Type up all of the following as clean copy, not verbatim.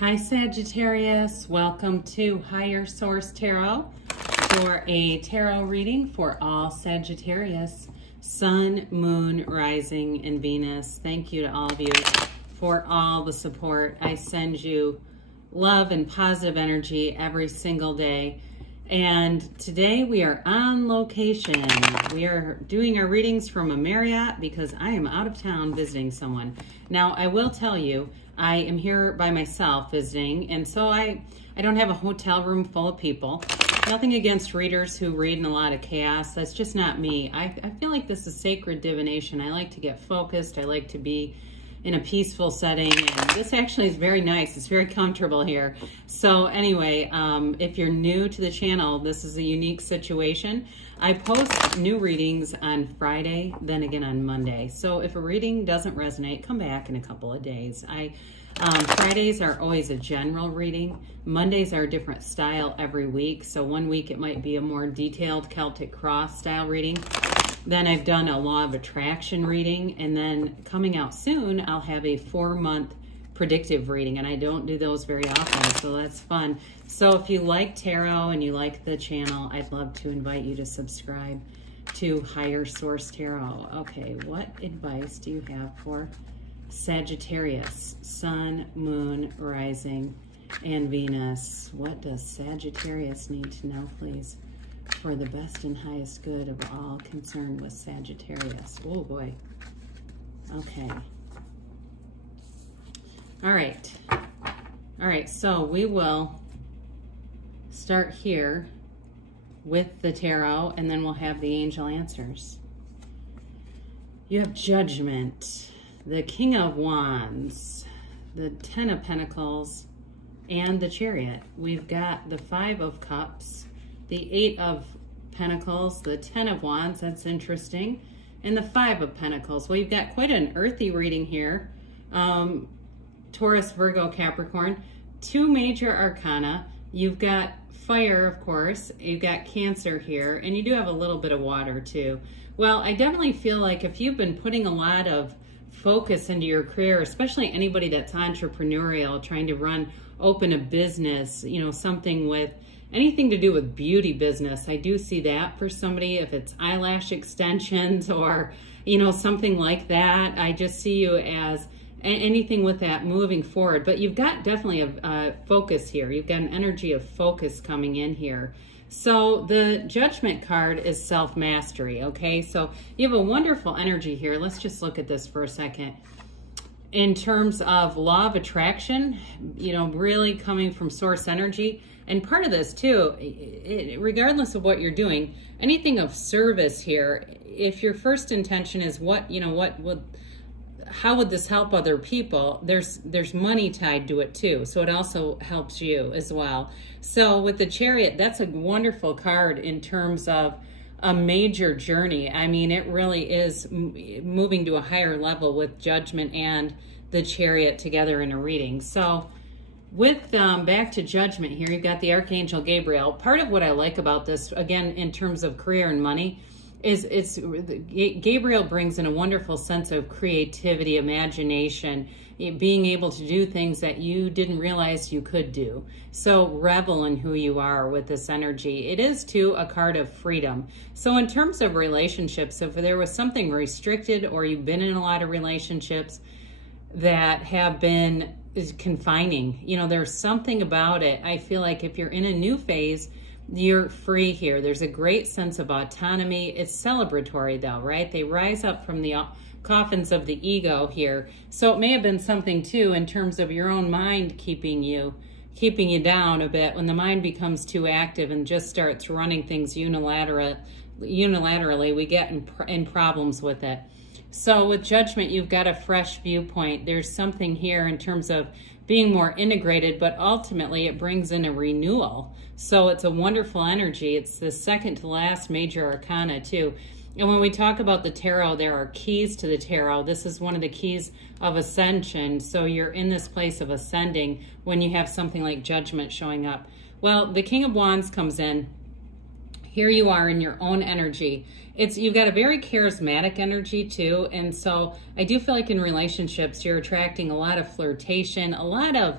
Hi Sagittarius, welcome to Higher Source Tarot for a tarot reading for all Sagittarius, Sun, Moon, Rising, and Venus. Thank you to all of you for all the support. I send you love and positive energy every single day. And today we are on location. We are doing our readings from a Marriott because I am out of town visiting someone. Now, I will tell you, I am here by myself visiting, and so I don't have a hotel room full of people. Nothing against readers who read in a lot of chaos. That's just not me. I feel like this is sacred divination. I like to get focused. I like to be in a peaceful setting, and this actually is very nice. It's very comfortable here. So anyway, if you're new to the channel, this is a unique situation. I post new readings on Friday, then again on Monday. So if a reading doesn't resonate, come back in a couple of days. Fridays are always a general reading. Mondays are a different style every week. So one week it might be a more detailed Celtic cross style reading. Then I've done a law of attraction reading, and then coming out soon, I'll have a 4-month predictive reading, and I don't do those very often, so that's fun. So if you like tarot and you like the channel, I'd love to invite you to subscribe to Higher Source Tarot. Okay, what advice do you have for Sagittarius, Sun, Moon, Rising, and Venus? What does Sagittarius need to know, please, for the best and highest good of all concerned with Sagittarius? Oh boy. Okay. All right, so we will start here with the tarot, and then we'll have the angel answers. You have Judgment, the King of Wands, the 10 of Pentacles, and the Chariot. We've got the 5 of Cups, the 8 of Pentacles, the 10 of Wands, that's interesting, and the 5 of Pentacles. Well, you've got quite an earthy reading here. Taurus, Virgo, Capricorn, 2 major arcana. You've got fire, of course. You've got Cancer here, and you do have a little bit of water too. Well, I definitely feel like if you've been putting a lot of focus into your career, especially anybody that's entrepreneurial, trying to open a business, you know, something with anything to do with beauty business. I do see that for somebody, if it's eyelash extensions or, you know, something like that. I just see you as anything with that moving forward. But you've got definitely a focus here. You've got an energy of focus coming in here. So the Judgment card is self-mastery, okay? So you have a wonderful energy here. Let's just look at this for a second. In terms of law of attraction, you know, really coming from source energy. And part of this too, regardless of what you're doing, anything of service here, if your first intention is how would this help other people, there's money tied to it too. So it also helps you as well. So with the Chariot, that's a wonderful card in terms of a major journey. I mean, it really is moving to a higher level with Judgment and the Chariot together in a reading. So with back to Judgment here, you've got the Archangel Gabriel. Part of what I like about this, again, in terms of career and money, is Gabriel brings in a wonderful sense of creativity, imagination, being able to do things that you didn't realize you could do. So revel in who you are with this energy. It is too a card of freedom. So in terms of relationships, if there was something restricted or you've been in a lot of relationships that have been confining, you know, there's something about it. I feel like if you're in a new phase, you're free here. There's a great sense of autonomy. It's celebratory though, right? They rise up from the coffins of the ego here. So it may have been something too in terms of your own mind keeping you down a bit. When the mind becomes too active and just starts running things unilaterally, we get in problems with it. So with Judgment, you've got a fresh viewpoint. There's something here in terms of being more integrated, but ultimately it brings in a renewal. So it's a wonderful energy. It's the second to last major arcana too. And when we talk about the tarot, there are keys to the tarot. This is one of the keys of ascension. So you're in this place of ascending when you have something like Judgment showing up. Well, the King of Wands comes in. Here you are in your own energy. You've got a very charismatic energy too. And so I do feel like in relationships, you're attracting a lot of flirtation, a lot of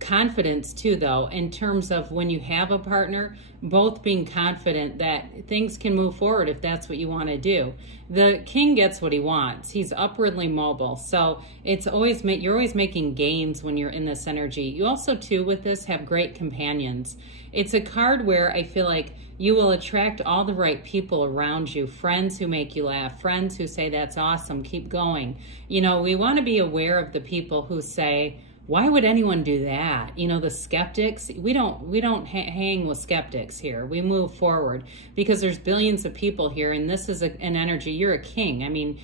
confidence too, though, in terms of when you have a partner, both being confident that things can move forward if that's what you want to do. The king gets what he wants. He's upwardly mobile. So it's always you're always making gains when you're in this energy. You also too with this have great companions. It's a card where I feel like you will attract all the right people around you, friends who make you laugh, friends who say that's awesome, keep going. You know, we want to be aware of the people who say, why would anyone do that? You know, the skeptics, we don't hang with skeptics here. We move forward because there's billions of people here, and this is an energy. You're a king. I mean,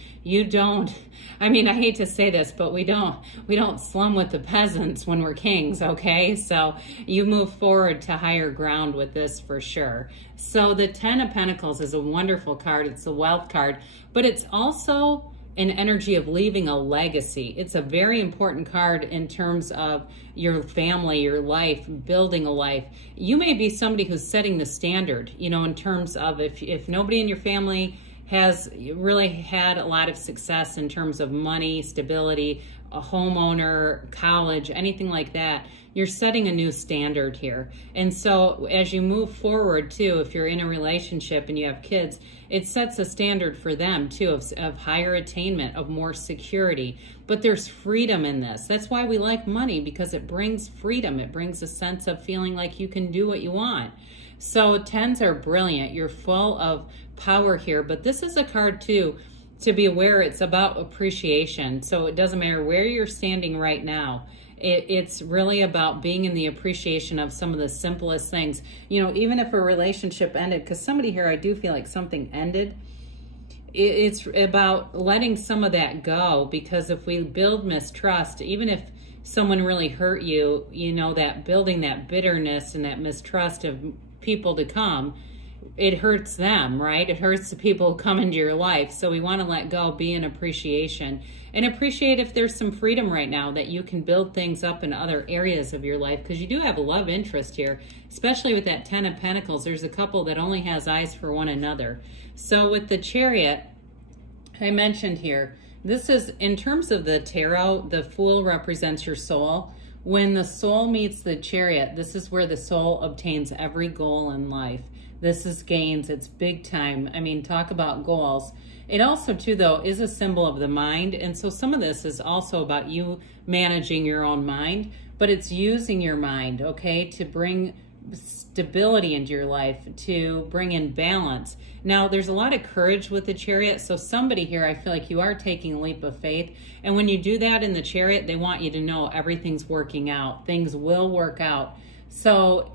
I hate to say this, but we don't slum with the peasants when we're kings, okay? So you move forward to higher ground with this for sure. So the 10 of Pentacles is a wonderful card. It's a wealth card, but it's also an energy of leaving a legacy. It's a very important card in terms of your family, your life, building a life. You may be somebody who's setting the standard, you know, in terms of if nobody in your family has really had a lot of success in terms of money, stability, a homeowner, college, anything like that, you're setting a new standard here. And so as you move forward too, if you're in a relationship and you have kids, it sets a standard for them too of higher attainment, of more security. But there's freedom in this. That's why we like money, because it brings freedom. It brings a sense of feeling like you can do what you want. So 10s are brilliant. You're full of power here, but this is a card too to be aware. It's about appreciation. So it doesn't matter where you're standing right now. It's really about being in the appreciation of some of the simplest things. You know, even if a relationship ended, because somebody here, I do feel like something ended. It's about letting some of that go, because if we build mistrust, even if someone really hurt you, you know, that building that bitterness and that mistrust of people to come, it hurts them, right? It hurts the people who come into your life. So we want to let go, be in appreciation, and appreciate if there's some freedom right now that you can build things up in other areas of your life, because you do have a love interest here, especially with that 10 of Pentacles. There's a couple that only has eyes for one another. So with the Chariot, I mentioned here, this is, in terms of the tarot, the Fool represents your soul. When the soul meets the Chariot, this is where the soul obtains every goal in life. This is gains. It's big time. I mean, talk about goals. It also, too, though, is a symbol of the mind. And so some of this is also about you managing your own mind, but it's using your mind, okay, to bring stability into your life, to bring in balance. Now, there's a lot of courage with the Chariot. So somebody here, I feel like you are taking a leap of faith. And when you do that in the Chariot, they want you to know everything's working out. Things will work out. So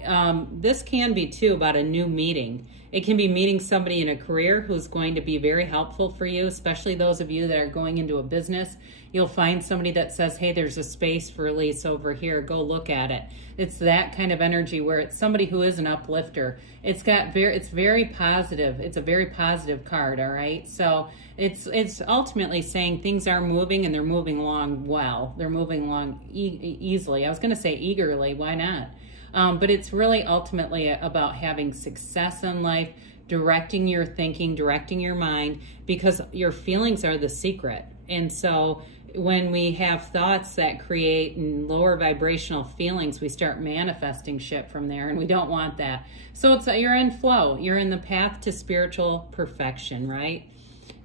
this can be, too, about a new meeting. It can be meeting somebody in a career who's going to be very helpful for you, especially those of you that are going into a business. You'll find somebody that says, hey, there's a space for lease over here. Go look at it. It's that kind of energy where it's somebody who is an uplifter. It's very positive. It's a very positive card, all right? So it's ultimately saying things are moving, and they're moving along well. They're moving along easily. I was going to say eagerly. Why not? But it's really ultimately about having success in life, directing your thinking, directing your mind, because your feelings are the secret. And so when we have thoughts that create lower vibrational feelings, we start manifesting shit from there, and we don't want that. So you're in flow. You're in the path to spiritual perfection, right?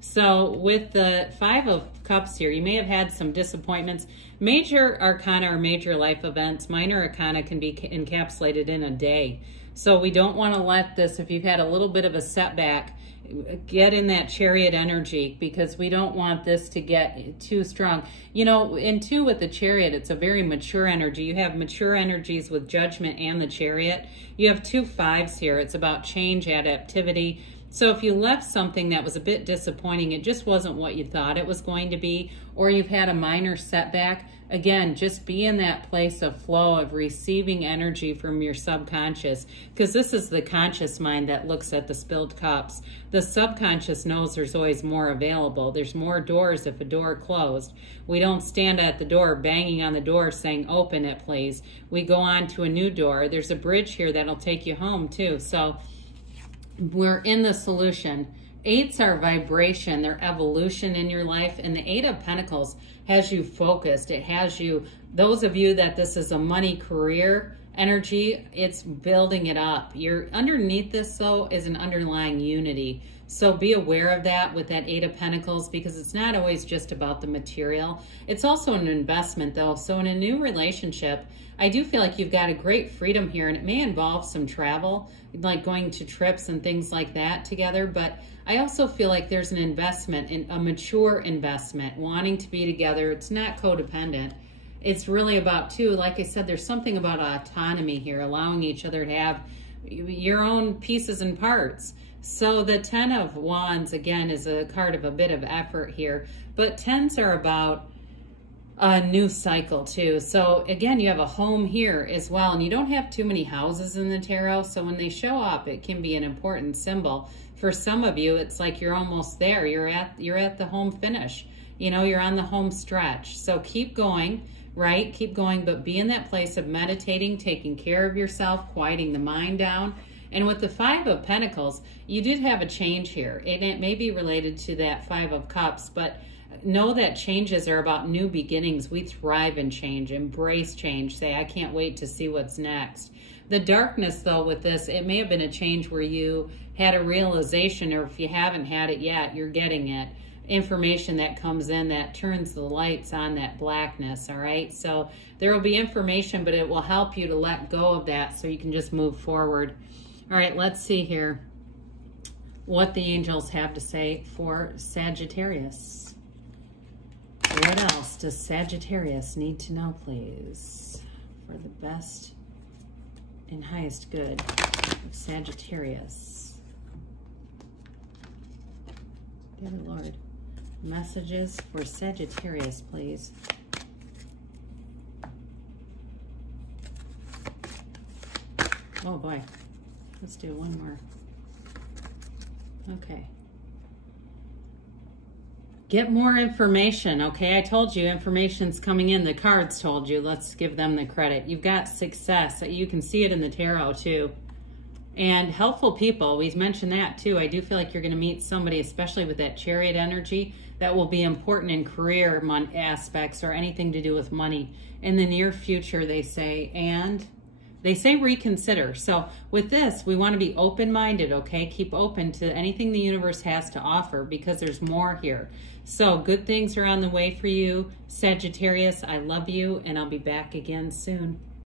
So with the 5 of Cups here, you may have had some disappointments. Major arcana or major life events, minor arcana can be encapsulated in a day. So we don't want to let this, if you've had a little bit of a setback, get in that Chariot energy, because we don't want this to get too strong. You know, and too with the Chariot, it's a very mature energy. You have mature energies with Judgment and the Chariot. You have 2 5s here. It's about change, adaptivity. So if you left something that was a bit disappointing, it just wasn't what you thought it was going to be, or you've had a minor setback, again, just be in that place of flow, of receiving energy from your subconscious, because this is the conscious mind that looks at the spilled cups. The subconscious knows there's always more available. There's more doors if a door closed. We don't stand at the door banging on the door saying, open it, please. We go on to a new door. There's a bridge here that'll take you home, too. So we're in the solution. 8s are vibration, they're evolution in your life, and the 8 of Pentacles has you focused. It has you those of you that this is a money career energy, it's building it up. You're underneath this though is an underlying unity. So be aware of that with that Eight of Pentacles, because it's not always just about the material. It's also an investment though. So in a new relationship, I do feel like you've got a great freedom here, and it may involve some travel, like going to trips and things like that together. But I also feel like there's an investment, in a mature investment, wanting to be together. It's not codependent. It's really about, too, like I said, there's something about autonomy here, allowing each other to have your own pieces and parts. So the Ten of Wands, again, is a card of a bit of effort here. But tens are about a new cycle, too. So, again, you have a home here as well. And you don't have too many houses in the tarot. So when they show up, it can be an important symbol. For some of you, it's like you're almost there. You're at the home finish. You know, you're on the home stretch. So keep going. Right? Keep going, but be in that place of meditating, taking care of yourself, quieting the mind down. And with the Five of Pentacles, you did have a change here. It may be related to that Five of Cups, but know that changes are about new beginnings. We thrive in change, embrace change, say, I can't wait to see what's next. The darkness, though, with this, it may have been a change where you had a realization, or if you haven't had it yet, you're getting it. Information that comes in that turns the lights on that blackness, all right? So there will be information, but it will help you to let go of that so you can just move forward. All right, let's see here what the angels have to say for Sagittarius. What else does Sagittarius need to know, please, for the best and highest good of Sagittarius? Dear Lord. Messages for Sagittarius, please. Oh boy. Let's do one more. Okay. Get more information, okay? I told you information's coming in. The cards told you. Let's give them the credit. You've got success. You can see it in the tarot too. And helpful people, we mentioned that too. I do feel like you're going to meet somebody, especially with that Chariot energy, that will be important in career aspects or anything to do with money in the near future, they say. And they say reconsider. So with this, we want to be open-minded, okay? Keep open to anything the universe has to offer, because there's more here. So good things are on the way for you, Sagittarius. I love you, and I'll be back again soon.